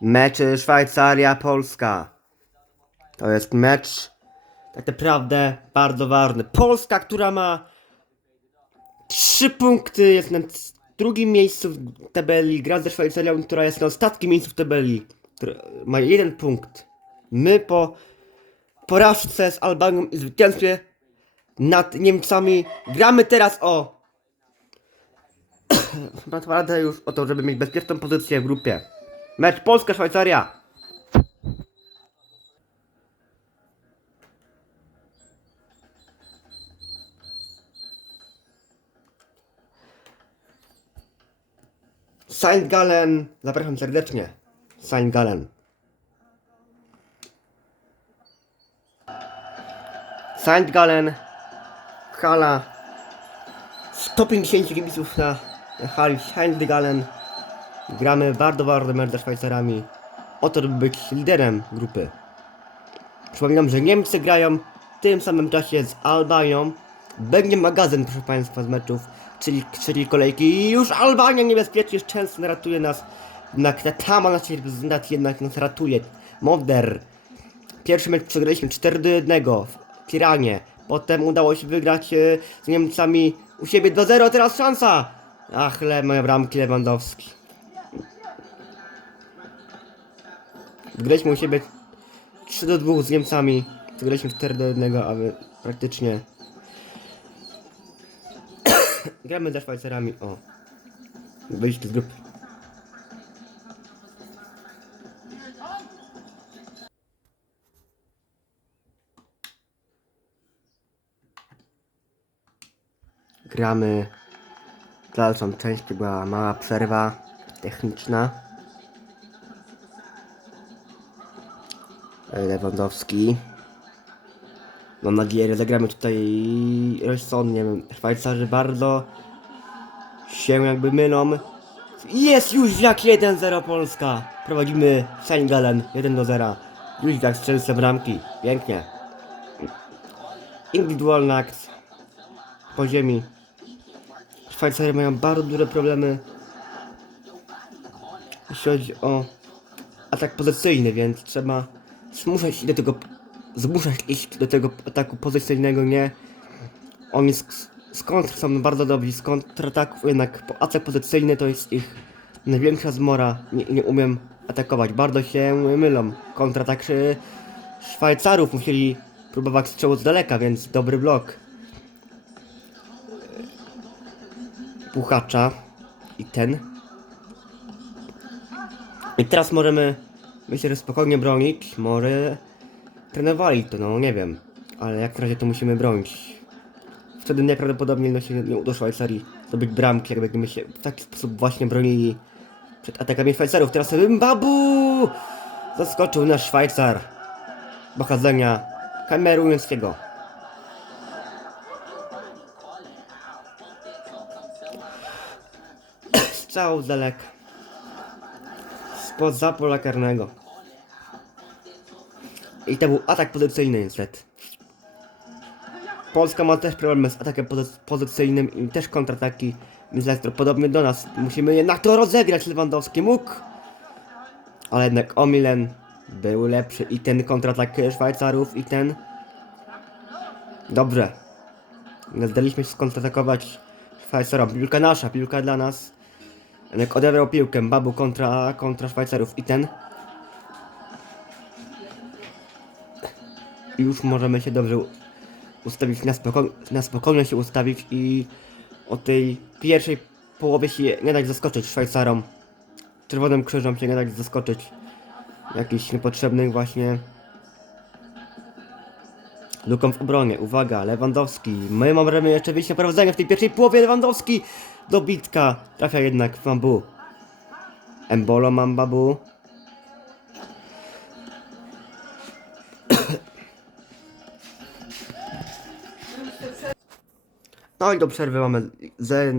Mecz Szwajcaria-Polska. To jest mecz tak naprawdę bardzo ważny. Polska, która ma trzy punkty, jest na drugim miejscu w tabeli, gra ze Szwajcarią, która jest na ostatnim miejscu w tabeli, ma jeden punkt. My po porażce z Albanią i zwycięstwie nad Niemcami gramy teraz o naprawdę już o to, żeby mieć bezpieczną pozycję w grupie. Mecz Polska-Szwajcaria. Saint Gallen, zapraszam serdecznie. Saint Gallen. Saint Gallen, hala 150 kibiców na, na hali Saint Gallen. Gramy bardzo mecz ze Szwajcarami. O to, żeby być liderem grupy. Przypominam, że Niemcy grają w tym samym czasie z Albanią. Będzie magazyn, proszę Państwa, z meczów, czyli trzeciej kolejki. I już Albania niebezpiecznie często ratuje nas. Jednak ta tama naszej reprezentacji jednak nas ratuje. Modder. Pierwszy mecz przegraliśmy 4 do 1 w Tiranie. Potem udało się wygrać e, z Niemcami u siebie 2-0, teraz szansa! Ach, le, bramki Lewandowski. Wygraliśmy u siebie 3 do 2 z Niemcami. Wygraliśmy 4 do 1, a wy praktycznie gramy ze Szwajcarami. O. Wyjście z grupy. Gramy dalszą część, była mała przerwa techniczna. Lewandowski. Mam nadzieję, zagramy tutaj rozsądnie. Szwajcarzy bardzo się jakby mylą. Jest już jak 1-0 Polska. Prowadzimy Saint Gallen 1 do 0. Już jak strzelce bramki. Pięknie. Indywidualna akcja. Po ziemi. Szwajcarzy mają bardzo duże problemy. Jeśli chodzi o atak pozycyjny, więc trzeba zmuszać do tego, zmuszać iść do tego ataku pozycyjnego, nie? Oni sk- skąd są bardzo dobrzy, z kontrataków, jednak po- atak pozycyjny to jest ich największa zmora, nie, nie umiem atakować, bardzo się mylą. Kontratak Szwajcarów musieli próbować strzału z daleka, więc dobry blok. Puchacza i ten. I teraz możemy, myślę, że spokojnie bronić. Może trenowali to, no nie wiem. Ale jak na razie to musimy bronić. Wtedy najprawdopodobniej no, się nie do Szwajcarii zdobyć bramki, jakbyśmy się w taki sposób właśnie bronili przed atakami Szwajcarów. Teraz Babu zaskoczył nasz Szwajcar pochodzenia kameruńskiego. Strzał z daleka. Spoza pola karnego. I to był atak pozycyjny niestety. Polska ma też problemy z atakiem pozy- pozycyjnym i też kontrataki. To podobnie do nas. Musimy jednak to rozegrać. Lewandowski mógł. Ale jednak Omilen był lepszy. I ten kontratak Szwajcarów i ten. Dobrze. Zdaliśmy się skontratakować Szwajcarom. Piłka nasza, piłka dla nas. Jednak odebrał piłkę. Babu kontra, kontra Szwajcarów i ten. Już możemy się dobrze ustawić na, spoko na spokojnie się ustawić i o tej pierwszej połowie się nie dać zaskoczyć Szwajcarom. Czerwonym krzyżom się nie dać zaskoczyć. Jakiś niepotrzebnych właśnie luką w obronie. Uwaga, Lewandowski. My możemy jeszcze prowadzenie w tej pierwszej połowie. Lewandowski dobitka. Trafia jednak w Mambu. Embolo Mambabu. No i do przerwy mamy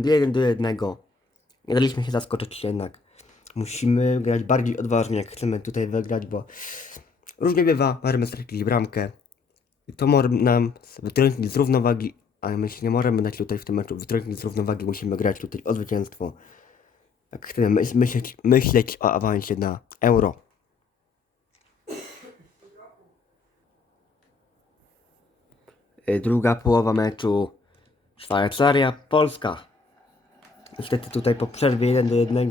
1 do 1. Nie daliśmy się zaskoczyć jednak. Musimy grać bardziej odważnie, jak chcemy tutaj wygrać, bo różnie bywa, możemy stracić bramkę. I to może nam wytrącić z równowagi, ale my się nie możemy dać tutaj w tym meczu wytrącić z równowagi, musimy grać tutaj o zwycięstwo. Jak chcemy myśl, myśleć, myśleć o awansie na euro. Y, Druga połowa meczu Szwajcaria, Polska. Niestety tutaj po przerwie 1 do 1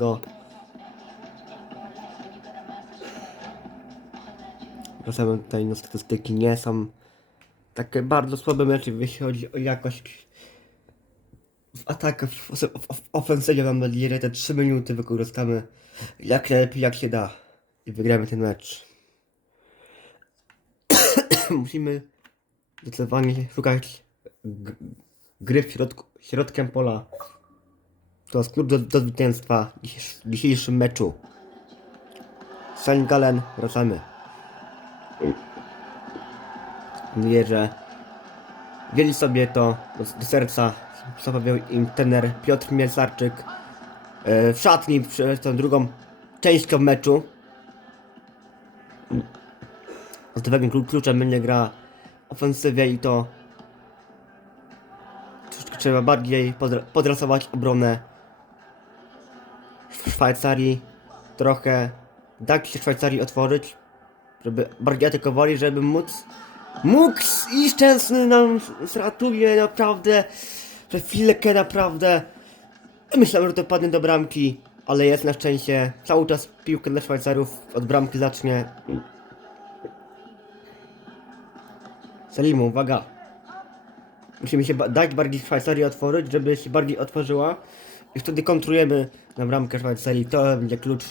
Czasem tutaj no, statystyki nie są takie bardzo słabe mecze, jeśli chodzi o jakość w atakach, w, w, w ofensywie te 3 minuty wykorzystamy jak najlepiej jak się da i wygramy ten mecz. Musimy zdecydowanie szukać gry w środku, środkiem pola. To jest klucz do, do zwycięstwa w dzisiejsz- w dzisiejszym meczu. Saint Galen, wracamy. Mówię, że wzięli sobie to do, serca, zapowiedział im trener Piotr Mielsarczyk e, w szatni przed tą drugą częścią meczu. Ostatowym klu- kluczem będzie gra ofensywie i to trzeba bardziej podra- podrasować obronę w Szwajcarii. Trochę dać się Szwajcarii otworzyć, żeby bardziej atakowali, żeby móc mógł i szczęsny nam zratuje naprawdę przez chwilkę naprawdę. Myślałem, że to padnie do bramki ale jest na szczęście. Cały czas piłkę dla Szwajcarów od bramki zacznie. Salimu, uwaga. Musimy się dać bardziej Szwajcarii otworzyć, żeby się bardziej otworzyła. I wtedy kontrujemy na bramkę Szwajcarii, to będzie klucz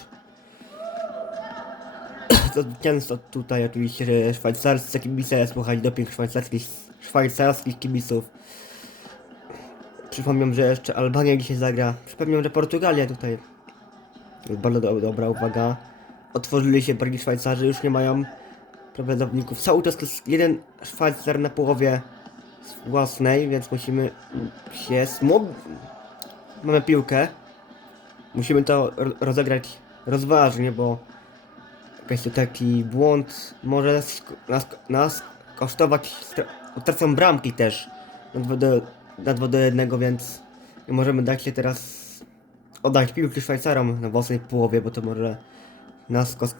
to często tutaj oczywiście, że szwajcarscy kibice słuchać doping szwajcarskich, szwajcarskich kibiców. Przypomnę, że jeszcze Albania dzisiaj zagra. Przypomnę, że Portugalia tutaj. Bardzo do, dobra uwaga. Otworzyli się bardziej Szwajcarzy, już nie mają prawdopodobników. Cały czas jest jeden Szwajcar na połowie własnej, więc musimy się smug... Mamy piłkę. Musimy to ro- rozegrać rozważnie, bo tu taki błąd może nas, nas, nas kosztować utratą bramki też na 2 do, na 2 do 1, więc nie możemy dać się teraz oddać piłki Szwajcarom na własnej połowie, bo to może nas, kos-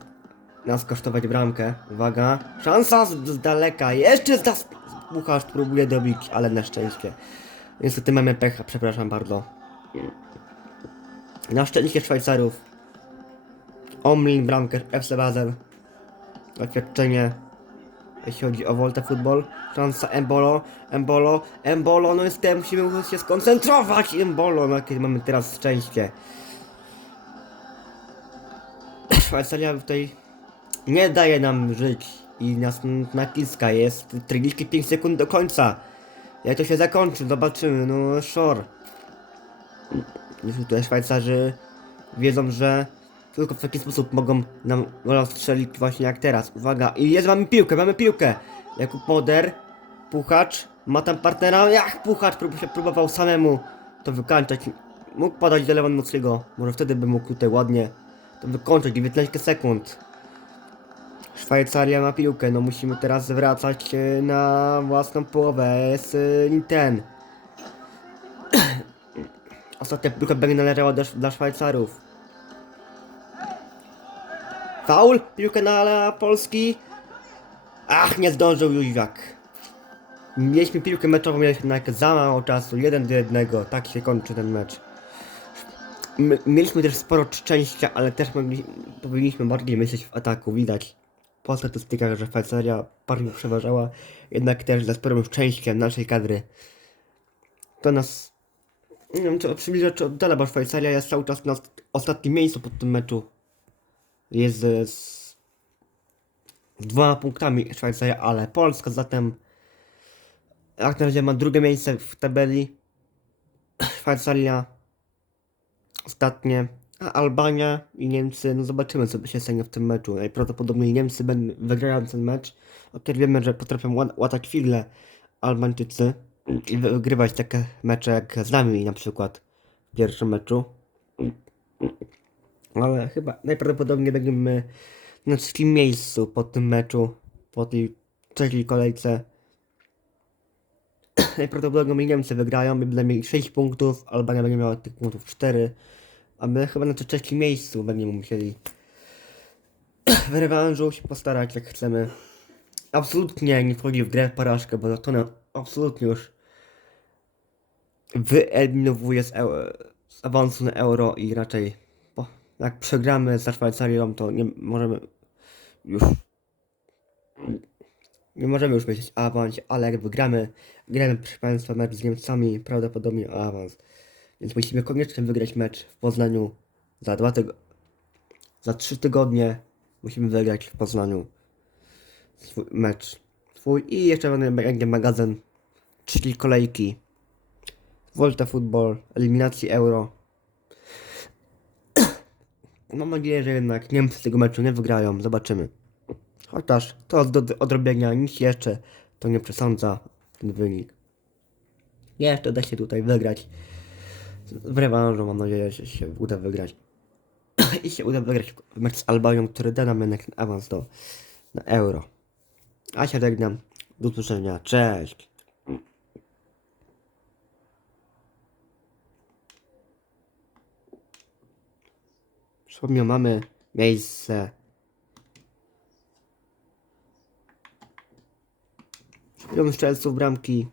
nas kosztować bramkę. Uwaga, szansa z, z daleka, jeszcze z Bucharz próbuje dobić, ale na szczęście. Niestety mamy pecha, przepraszam bardzo. Na szczęście Szwajcarów Omlin, bramkarz FC Basel. Doświadczenie, jeśli chodzi o Volta Football. Szansa Embolo, Embolo, Embolo, no niestety musimy się skoncentrować. Embolo, no kiedy mamy teraz szczęście. Szwajcaria tutaj nie daje nam żyć i nas naciska. Jest 45 sekund do końca. Jak to się zakończy, zobaczymy. No. Już tutaj Szwajcarzy wiedzą, że tylko w taki sposób mogą nam gola strzelić właśnie jak teraz. Uwaga, i jest, mamy piłkę, mamy piłkę. Jakub Moder, Puchacz, ma tam partnera, jak Puchacz próbował samemu to wykańczać. Mógł podać do Lewandowskiego, może wtedy by mógł tutaj ładnie to wykończyć, 19 sekund. Szwajcaria ma piłkę, no musimy teraz wracać na własną połowę, jest e, ten. Ostatnia piłka będzie należała do, dla Szwajcarów. Faul, piłkę na Polski. Ach, nie zdążył Jóźwiak. Mieliśmy piłkę meczową, na za mało czasu, jeden do jednego, tak się kończy ten mecz. My, mieliśmy też sporo szczęścia, ale też mogli, powinniśmy bardziej myśleć w ataku, widać po statystykach, że Szwajcaria bardziej przeważała, jednak też za sporym szczęściem naszej kadry. To nas, nie wiem, czy przybliża, czy oddala, bo Szwajcaria jest cały czas na ostatnim miejscu pod tym meczu jest z, dwoma punktami Szwajcaria, ale Polska zatem jak na razie ma drugie miejsce w tabeli. Szwajcaria ostatnie, a Albania i Niemcy, no zobaczymy co by się stanie w tym meczu. Najprawdopodobniej Niemcy będą wygrają ten mecz, chociaż wiemy, że potrafią łat- łatać figle Albańczycy i wygrywać takie mecze jak z nami na przykład w pierwszym meczu. Ale chyba najprawdopodobniej będziemy na trzecim miejscu po tym meczu, po tej trzeciej kolejce. najprawdopodobniej Niemcy wygrają, my będziemy mieli 6 punktów, Albania będzie miała tych punktów 4. A my chyba na trzecim miejscu będziemy musieli w rewanżu się postarać, jak chcemy. Absolutnie nie wchodzi w grę porażkę, bo to nas absolutnie już wyeliminowuje z, eu- z awansu na euro i raczej jak przegramy za Szwajcarią, to nie możemy już nie możemy już myśleć o awansie, ale jak wygramy, gramy proszę Państwa mecz z Niemcami, prawdopodobnie o awans. Więc musimy koniecznie wygrać mecz w Poznaniu za dwa tygo- za trzy tygodnie musimy wygrać w Poznaniu swój mecz swój i jeszcze będzie magazyn czyli kolejki Volta Football, eliminacji Euro. Mam nadzieję, że jednak Niemcy tego meczu nie wygrają, zobaczymy. Chociaż to do odrobienia nic jeszcze to nie przesądza ten wynik. Jeszcze da się tutaj wygrać. W rewanżu mam nadzieję, że się uda wygrać. I się uda wygrać mecz z Albanią, który da nam jednak awans do na euro. A się żegnam. Do usłyszenia. Cześć. Przypomniał, mamy miejsce. Siedem strzelców bramki.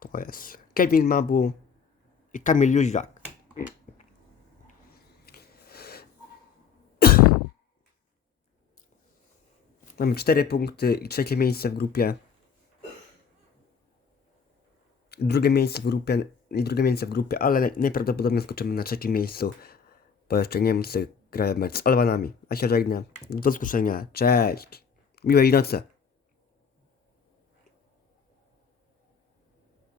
To jest Kevin Mabu i Kamil Jóźwiak. Mamy cztery punkty i trzecie miejsce w grupie. Drugie miejsce w grupie drugie miejsce w grupie, ale najprawdopodobniej skoczymy na trzecim miejscu, bo jeszcze Niemcy grają mecz z Albanami. A się żegnam. Do usłyszenia. Cześć. Miłej nocy.